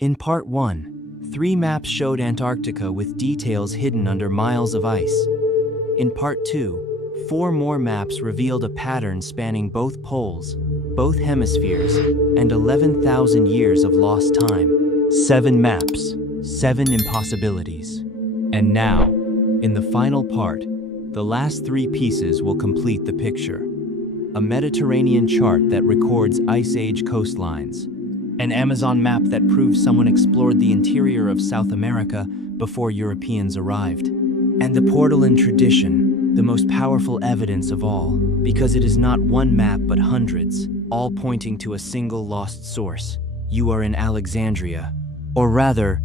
In Part 1, 3 maps showed Antarctica with details hidden under miles of ice. In Part 2, 4 more maps revealed a pattern spanning both poles, both hemispheres, and 11,000 years of lost time. 7 maps, 7 impossibilities. And now, in the final part, the last 3 pieces will complete the picture. A Mediterranean chart that records Ice Age coastlines. An Amazon map that proves someone explored the interior of South America before Europeans arrived. And the portal tradition, the most powerful evidence of all, because it is not one map but hundreds, all pointing to a single lost source. You are in Alexandria. Or rather,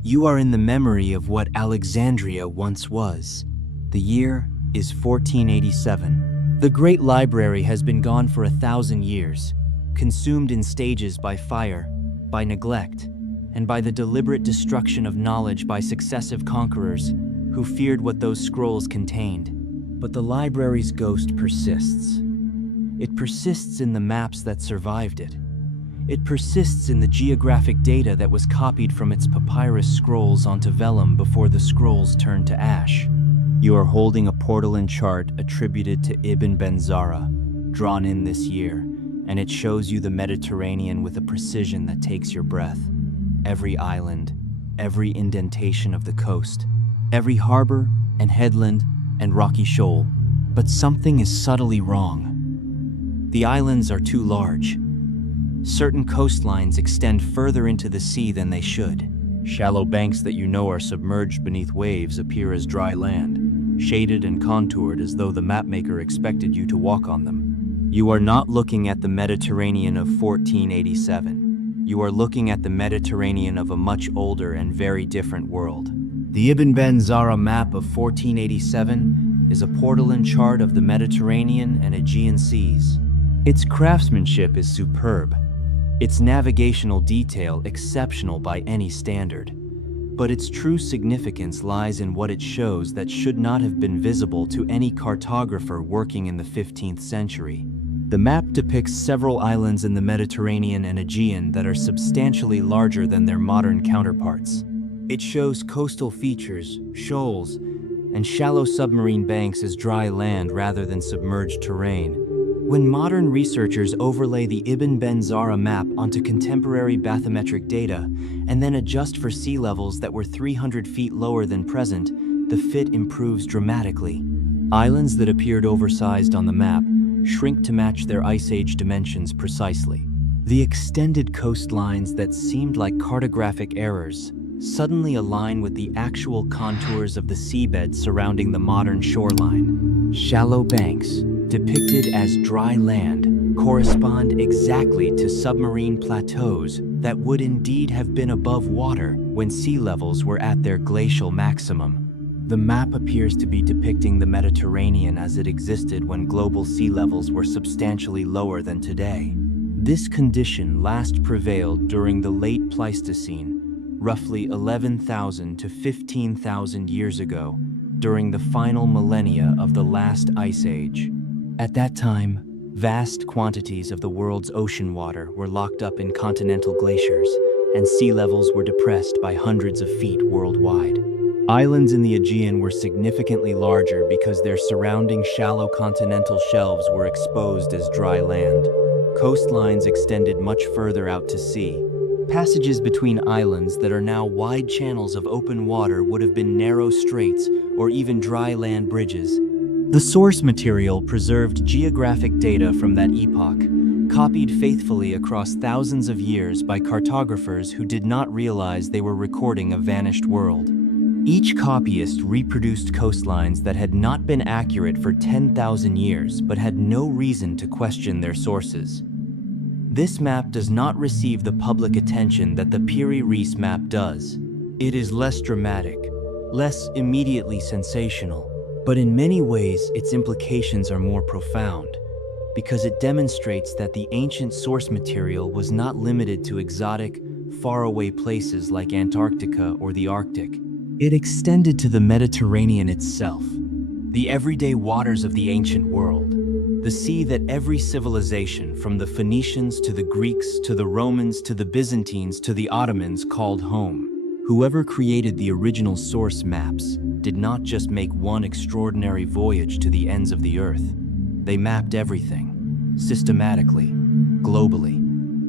you are in the memory of what Alexandria once was. The year is 1487. The Great Library has been gone for 1,000 years, consumed in stages by fire, by neglect, and by the deliberate destruction of knowledge by successive conquerors who feared what those scrolls contained. But the library's ghost persists. It persists in the maps that survived it. It persists in the geographic data that was copied from its papyrus scrolls onto vellum before the scrolls turned to ash. You are holding a portal chart attributed to Ibn Benzara, drawn in this year, and it shows you the Mediterranean with a precision that takes your breath. Every island, every indentation of the coast, every harbor and headland and rocky shoal. But something is subtly wrong. The islands are too large. Certain coastlines extend further into the sea than they should. Shallow banks that you know are submerged beneath waves appear as dry land, shaded and contoured as though the mapmaker expected you to walk on them. You are not looking at the Mediterranean of 1487. You are looking at the Mediterranean of a much older and very different world. The Ibn Benzara map of 1487 is a portolan chart of the Mediterranean and Aegean seas. Its craftsmanship is superb, its navigational detail exceptional by any standard. But its true significance lies in what it shows that should not have been visible to any cartographer working in the 15th century. The map depicts several islands in the Mediterranean and Aegean that are substantially larger than their modern counterparts. It shows coastal features, shoals, and shallow submarine banks as dry land rather than submerged terrain. When modern researchers overlay the Ibn Benzara map onto contemporary bathymetric data and then adjust for sea levels that were 300 feet lower than present, the fit improves dramatically. Islands that appeared oversized on the map shrink to match their Ice Age dimensions precisely. The extended coastlines that seemed like cartographic errors suddenly align with the actual contours of the seabed surrounding the modern shoreline. Shallow banks, depicted as dry land, correspond exactly to submarine plateaus that would indeed have been above water when sea levels were at their glacial maximum. The map appears to be depicting the Mediterranean as it existed when global sea levels were substantially lower than today. This condition last prevailed during the late Pleistocene, roughly 11,000 to 15,000 years ago, during the final millennia of the last ice age. At that time, vast quantities of the world's ocean water were locked up in continental glaciers, and sea levels were depressed by hundreds of feet worldwide. Islands in the Aegean were significantly larger because their surrounding shallow continental shelves were exposed as dry land. Coastlines extended much further out to sea. Passages between islands that are now wide channels of open water would have been narrow straits or even dry land bridges. The source material preserved geographic data from that epoch, copied faithfully across thousands of years by cartographers who did not realize they were recording a vanished world. Each copyist reproduced coastlines that had not been accurate for 10,000 years but had no reason to question their sources. This map does not receive the public attention that the Piri-Reis map does. It is less dramatic, less immediately sensational, but in many ways its implications are more profound, because it demonstrates that the ancient source material was not limited to exotic, faraway places like Antarctica or the Arctic. It extended to the Mediterranean itself, the everyday waters of the ancient world. the sea that every civilization, from the Phoenicians to the Greeks to the Romans to the Byzantines to the Ottomans, called home. Whoever created the original source maps did not just make one extraordinary voyage to the ends of the earth. They mapped everything, systematically, globally,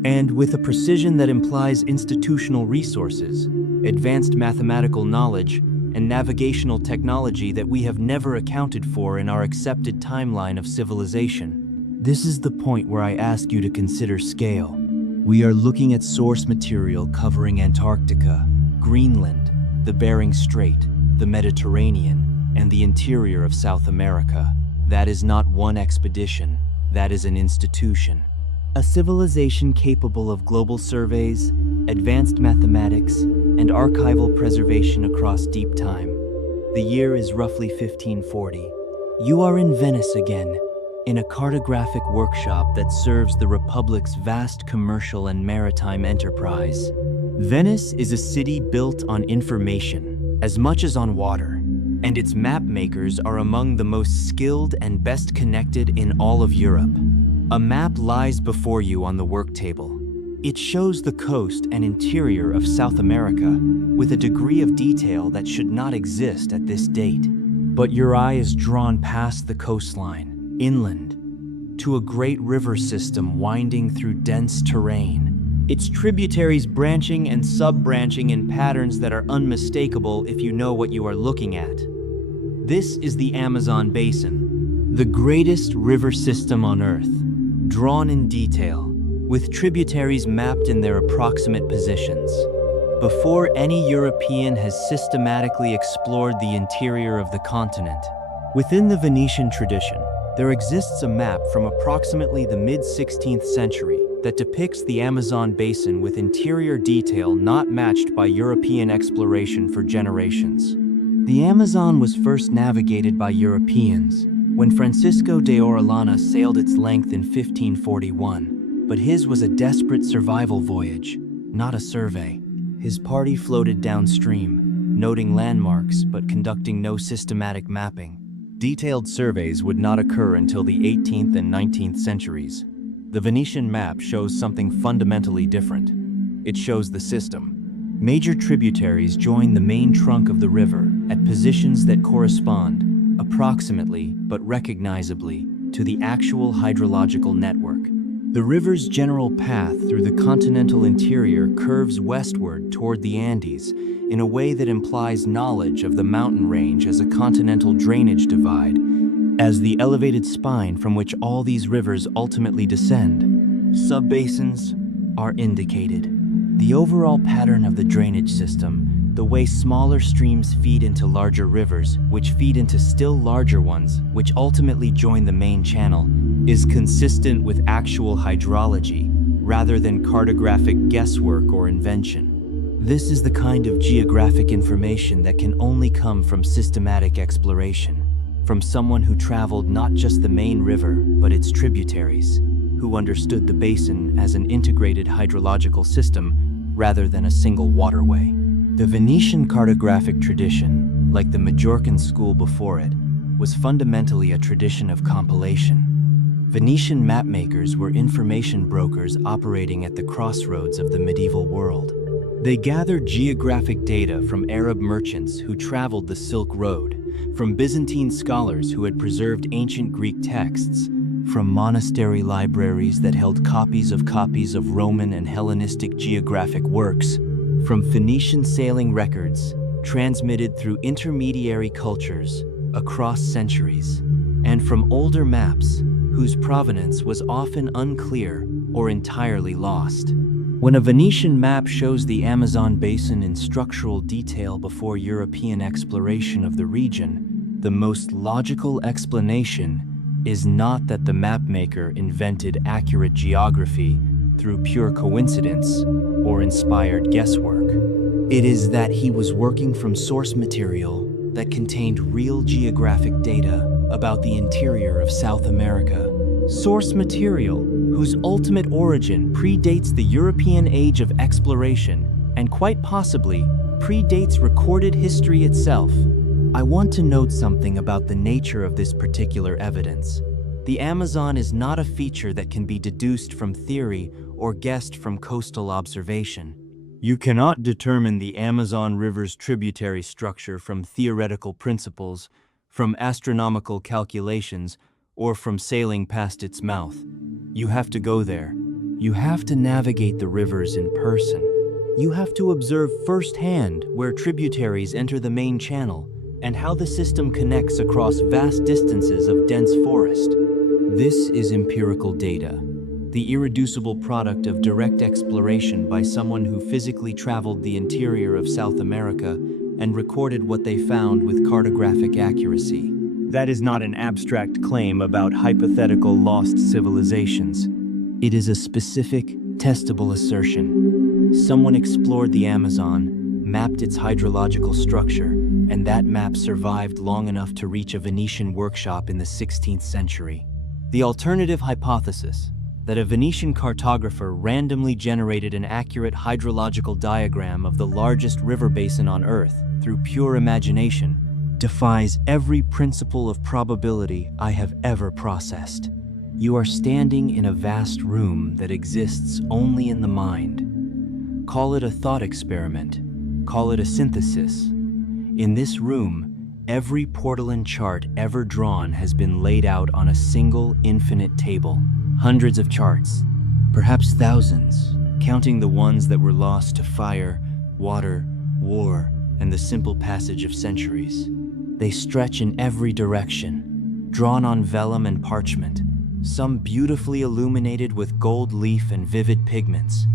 and with a precision that implies institutional resources, advanced mathematical knowledge, and navigational technology that we have never accounted for in our accepted timeline of civilization. This is the point where I ask you to consider scale. We are looking at source material covering Antarctica, Greenland, the Bering Strait, the Mediterranean, and the interior of South America. That is not one expedition, that is an institution. A civilization capable of global surveys, advanced mathematics, and archival preservation across deep time. The year is roughly 1540. You are in Venice again, in a cartographic workshop that serves the Republic's vast commercial and maritime enterprise. Venice is a city built on information, as much as on water, and its map makers are among the most skilled and best connected in all of Europe. A map lies before you on the work table. It shows the coast and interior of South America with a degree of detail that should not exist at this date. But your eye is drawn past the coastline, inland, to a great river system winding through dense terrain. Its tributaries branching and sub-branching in patterns that are unmistakable if you know what you are looking at. This is the Amazon Basin, the greatest river system on Earth, drawn in detail, with tributaries mapped in their approximate positions. Before any European has systematically explored the interior of the continent. Within the Venetian tradition, there exists a map from approximately the mid-16th century that depicts the Amazon basin with interior detail not matched by European exploration for generations. The Amazon was first navigated by Europeans when Francisco de Orellana sailed its length in 1541, but his was a desperate survival voyage, not a survey. His party floated downstream, noting landmarks but conducting no systematic mapping. Detailed surveys would not occur until the 18th and 19th centuries. The Venetian map shows something fundamentally different. It shows the system. Major tributaries join the main trunk of the river at positions that correspond, approximately but recognizably, to the actual hydrological network. The river's general path through the continental interior curves westward toward the Andes in a way that implies knowledge of the mountain range as a continental drainage divide, as the elevated spine from which all these rivers ultimately descend. Subbasins are indicated. The overall pattern of the drainage system, the way smaller streams feed into larger rivers, which feed into still larger ones, which ultimately join the main channel, is consistent with actual hydrology, rather than cartographic guesswork or invention. This is the kind of geographic information that can only come from systematic exploration, from someone who traveled not just the main river, but its tributaries, who understood the basin as an integrated hydrological system rather than a single waterway. The Venetian cartographic tradition, like the Majorcan school before it, was fundamentally a tradition of compilation. Venetian mapmakers were information brokers operating at the crossroads of the medieval world. They gathered geographic data from Arab merchants who traveled the Silk Road, from Byzantine scholars who had preserved ancient Greek texts, from monastery libraries that held copies of Roman and Hellenistic geographic works, from Phoenician sailing records transmitted through intermediary cultures across centuries, and from older maps whose provenance was often unclear or entirely lost. When a Venetian map shows the Amazon basin in structural detail before European exploration of the region, the most logical explanation is not that the mapmaker invented accurate geography through pure coincidence or inspired guesswork. It is that he was working from source material that contained real geographic data about the interior of South America. Source material whose ultimate origin predates the European age of exploration and quite possibly predates recorded history itself. I want to note something about the nature of this particular evidence. The Amazon is not a feature that can be deduced from theory or guessed from coastal observation. You cannot determine the Amazon River's tributary structure from theoretical principles, from astronomical calculations, or from sailing past its mouth. You have to go there. You have to navigate the rivers in person. You have to observe firsthand where tributaries enter the main channel and how the system connects across vast distances of dense forest. This is empirical data, the irreducible product of direct exploration by someone who physically traveled the interior of South America and recorded what they found with cartographic accuracy. That is not an abstract claim about hypothetical lost civilizations. It is a specific, testable assertion. Someone explored the Amazon, mapped its hydrological structure, and that map survived long enough to reach a Venetian workshop in the 16th century. The alternative hypothesis, that a Venetian cartographer randomly generated an accurate hydrological diagram of the largest river basin on Earth through pure imagination, defies every principle of probability I have ever processed. You are standing in a vast room that exists only in the mind. Call it a thought experiment. Call it a synthesis. In this room, every portolan chart ever drawn has been laid out on a single infinite table. Hundreds of charts, perhaps thousands, counting the ones that were lost to fire, water, war, and the simple passage of centuries. They stretch in every direction, drawn on vellum and parchment, some beautifully illuminated with gold leaf and vivid pigments,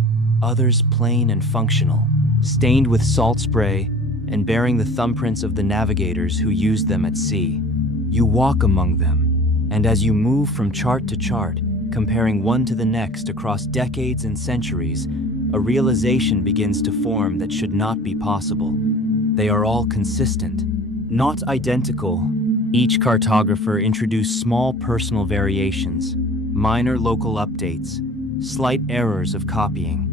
others plain and functional, stained with salt spray and bearing the thumbprints of the navigators who used them at sea. You walk among them, and as you move from chart to chart, comparing one to the next across decades and centuries, a realization begins to form that should not be possible. They are all consistent, not identical. Each cartographer introduced small personal variations, minor local updates, slight errors of copying.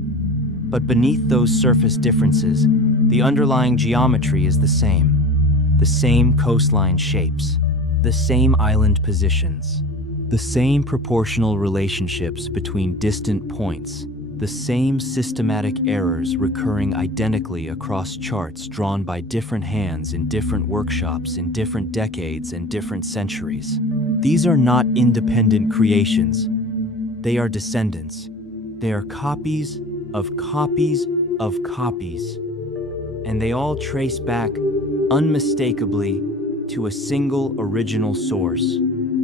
But beneath those surface differences, the underlying geometry is the same coastline shapes, the same island positions, the same proportional relationships between distant points, the same systematic errors recurring identically across charts drawn by different hands in different workshops in different decades and different centuries. These are not independent creations. They are descendants. They are copies of copies of copies. And they all trace back, unmistakably, to a single original source.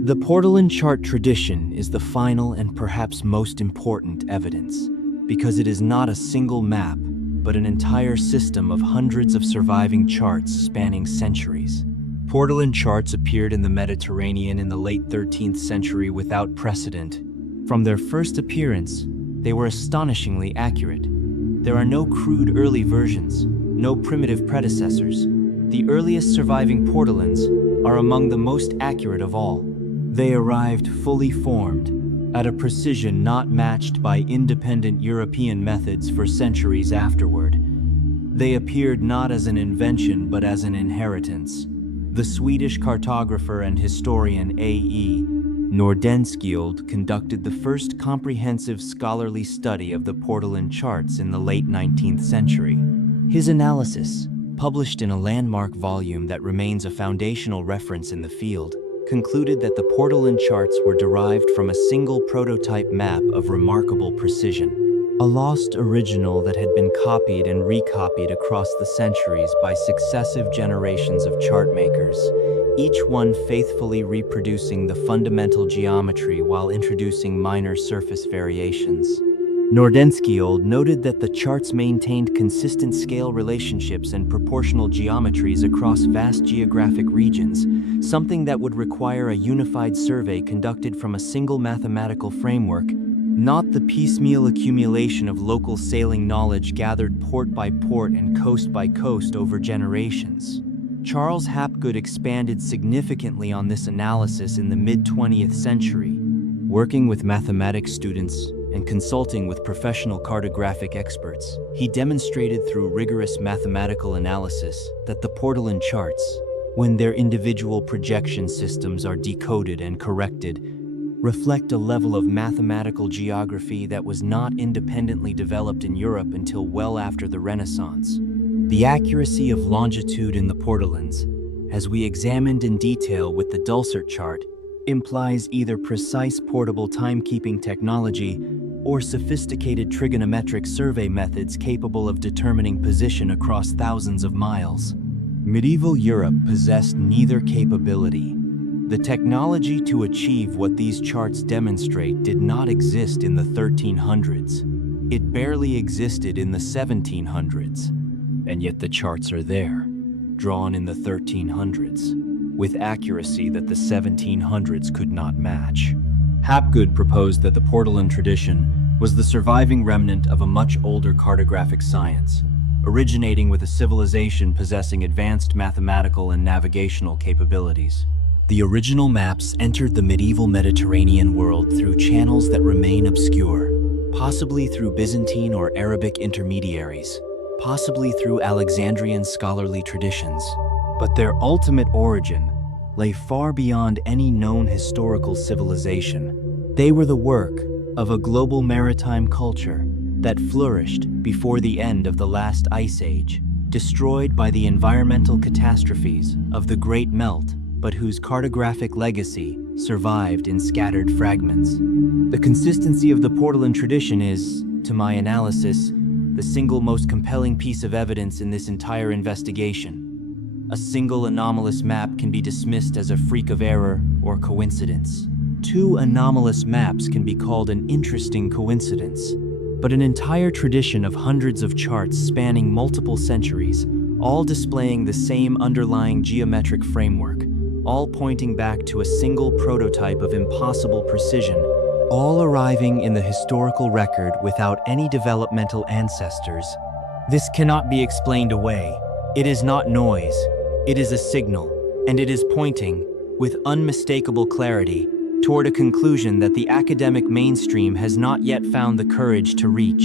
The portolan chart tradition is the final and perhaps most important evidence, because it is not a single map, but an entire system of hundreds of surviving charts spanning centuries. Portolan charts appeared in the Mediterranean in the late 13th century without precedent. From their first appearance, they were astonishingly accurate. There are no crude early versions, no primitive predecessors. The earliest surviving portolans are among the most accurate of all. They arrived fully formed, at a precision not matched by independent European methods for centuries afterward. They appeared not as an invention but as an inheritance. The Swedish cartographer and historian A.E. Nordenskjöld conducted the first comprehensive scholarly study of the portolan charts in the late 19th century. His analysis, published in a landmark volume that remains a foundational reference in the field, concluded that the portolan charts were derived from a single prototype map of remarkable precision, a lost original that had been copied and recopied across the centuries by successive generations of chart makers, each one faithfully reproducing the fundamental geometry while introducing minor surface variations. Nordenskjöld noted that the charts maintained consistent scale relationships and proportional geometries across vast geographic regions, something that would require a unified survey conducted from a single mathematical framework, not the piecemeal accumulation of local sailing knowledge gathered port by port and coast by coast over generations. Charles Hapgood expanded significantly on this analysis in the mid-20th century, working with mathematics students and consulting with professional cartographic experts. He demonstrated through rigorous mathematical analysis that the portolan charts, when their individual projection systems are decoded and corrected, reflect a level of mathematical geography that was not independently developed in Europe until well after the Renaissance. The accuracy of longitude in the portolans, as we examined in detail with the Dulcert chart, implies either precise portable timekeeping technology or sophisticated trigonometric survey methods capable of determining position across thousands of miles. Medieval Europe possessed neither capability. The technology to achieve what these charts demonstrate did not exist in the 1300s. It barely existed in the 1700s. And yet the charts are there, drawn in the 1300s, with accuracy that the 1700s could not match. Hapgood proposed that the portolan tradition was the surviving remnant of a much older cartographic science, originating with a civilization possessing advanced mathematical and navigational capabilities. The original maps entered the medieval Mediterranean world through channels that remain obscure, possibly through Byzantine or Arabic intermediaries, possibly through Alexandrian scholarly traditions. But their ultimate origin lay far beyond any known historical civilization. They were the work of a global maritime culture that flourished before the end of the last ice age, destroyed by the environmental catastrophes of the Great Melt, but whose cartographic legacy survived in scattered fragments. The consistency of the portolan tradition is, to my analysis, the single most compelling piece of evidence in this entire investigation. A single anomalous map can be dismissed as a freak of error or coincidence. Two anomalous maps can be called an interesting coincidence. But an entire tradition of hundreds of charts spanning multiple centuries, all displaying the same underlying geometric framework, all pointing back to a single prototype of impossible precision, all arriving in the historical record without any developmental ancestors. This cannot be explained away. It is not noise. It is a signal, and it is pointing, with unmistakable clarity, toward a conclusion that the academic mainstream has not yet found the courage to reach.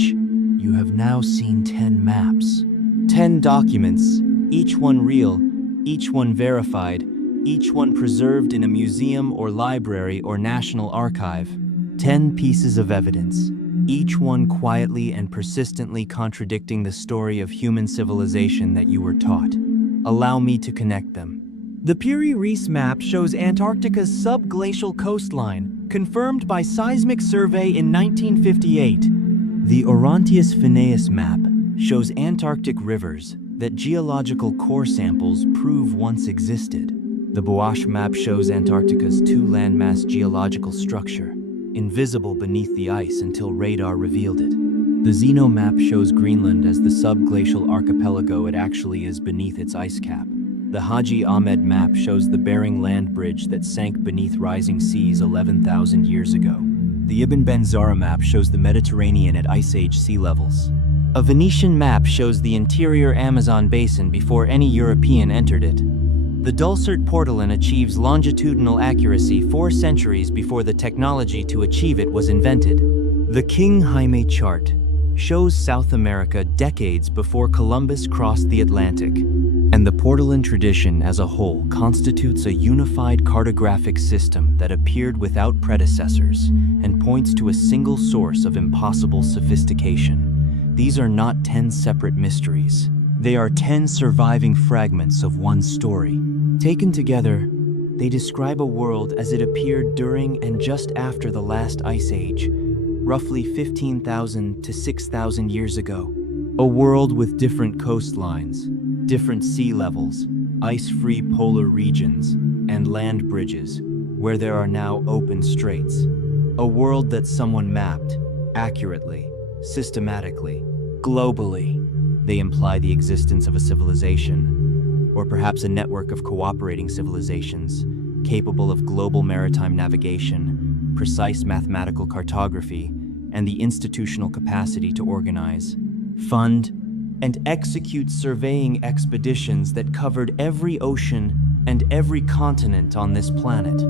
You have now seen 10 maps. 10 documents, each one real, each one verified, each one preserved in a museum or library or national archive. 10 pieces of evidence, each one quietly and persistently contradicting the story of human civilization that you were taught. Allow me to connect them. The Piri-Reis map shows Antarctica's subglacial coastline, confirmed by seismic survey in 1958. The Orontius Phineas map shows Antarctic rivers that geological core samples prove once existed. The Boash map shows Antarctica's two landmass geological structure, invisible beneath the ice until radar revealed it. The Zeno map shows Greenland as the subglacial archipelago it actually is beneath its ice cap. The Haji Ahmed map shows the Bering land bridge that sank beneath rising seas 11,000 years ago. The Ibn Benzara map shows the Mediterranean at Ice Age sea levels. A Venetian map shows the interior Amazon basin before any European entered it. The Dulcert portolan achieves longitudinal accuracy 4 centuries before the technology to achieve it was invented. The King Jaime chart shows South America decades before Columbus crossed the Atlantic, and the portolan tradition as a whole constitutes a unified cartographic system that appeared without predecessors and points to a single source of impossible sophistication. These are not 10 separate mysteries. They are 10 surviving fragments of one story. Taken together, they describe a world as it appeared during and just after the last ice age, roughly 15,000 to 6,000 years ago. A world with different coastlines, different sea levels, ice-free polar regions, and land bridges, where there are now open straits. A world that someone mapped, accurately, systematically, globally. They imply the existence of a civilization, or perhaps a network of cooperating civilizations, capable of global maritime navigation, precise mathematical cartography, and the institutional capacity to organize, fund, and execute surveying expeditions that covered every ocean and every continent on this planet.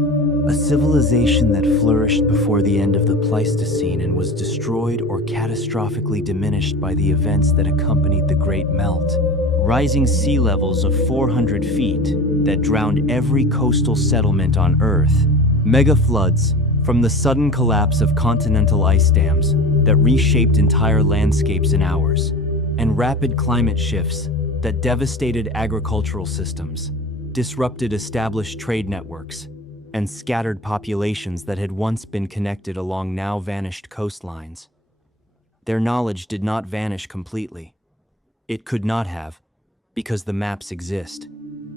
A civilization that flourished before the end of the Pleistocene and was destroyed or catastrophically diminished by the events that accompanied the Great Melt. Rising sea levels of 400 feet that drowned every coastal settlement on Earth. Mega floods From the sudden collapse of continental ice dams that reshaped entire landscapes in hours, and rapid climate shifts that devastated agricultural systems, disrupted established trade networks, and scattered populations that had once been connected along now vanished coastlines. Their knowledge did not vanish completely. It could not have, because the maps exist.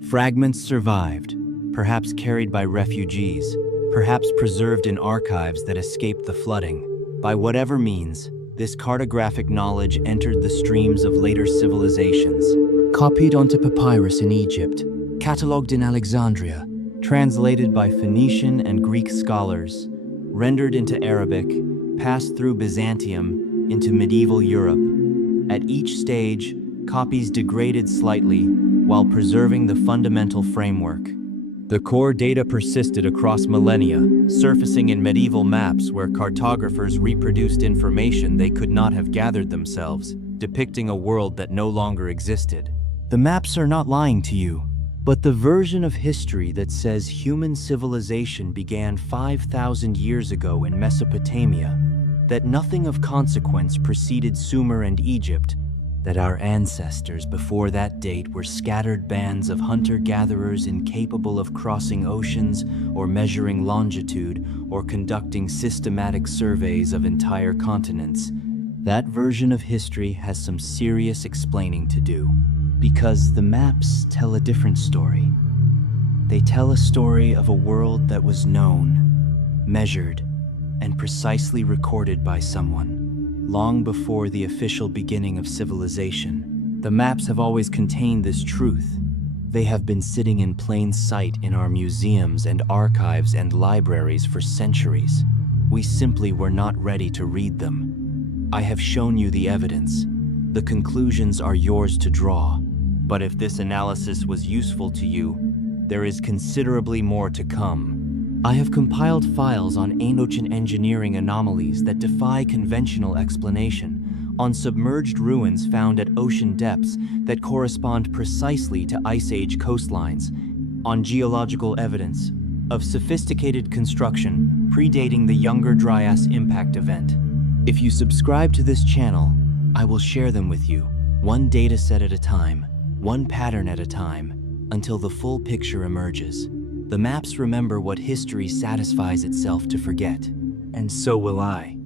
Fragments survived, perhaps carried by refugees, perhaps preserved in archives that escaped the flooding. By whatever means, this cartographic knowledge entered the streams of later civilizations, copied onto papyrus in Egypt, catalogued in Alexandria, translated by Phoenician and Greek scholars, rendered into Arabic, passed through Byzantium into medieval Europe. At each stage, copies degraded slightly while preserving the fundamental framework. The core data persisted across millennia, surfacing in medieval maps where cartographers reproduced information they could not have gathered themselves, depicting a world that no longer existed. The maps are not lying to you, but the version of history that says human civilization began 5,000 years ago in Mesopotamia, that nothing of consequence preceded Sumer and Egypt, that our ancestors before that date were scattered bands of hunter-gatherers incapable of crossing oceans or measuring longitude or conducting systematic surveys of entire continents. That version of history has some serious explaining to do, because the maps tell a different story. They tell a story of a world that was known, measured, and precisely recorded by someone long before the official beginning of civilization. The maps have always contained this truth. They have been sitting in plain sight in our museums and archives and libraries for centuries. We simply were not ready to read them. I have shown you the evidence. The conclusions are yours to draw. But if this analysis was useful to you, there is considerably more to come. I have compiled files on ancient engineering anomalies that defy conventional explanation, on submerged ruins found at ocean depths that correspond precisely to Ice Age coastlines, on geological evidence of sophisticated construction predating the Younger Dryas impact event. If you subscribe to this channel, I will share them with you, one data set at a time, one pattern at a time, until the full picture emerges. The maps remember what history satisfies itself to forget, and so will I.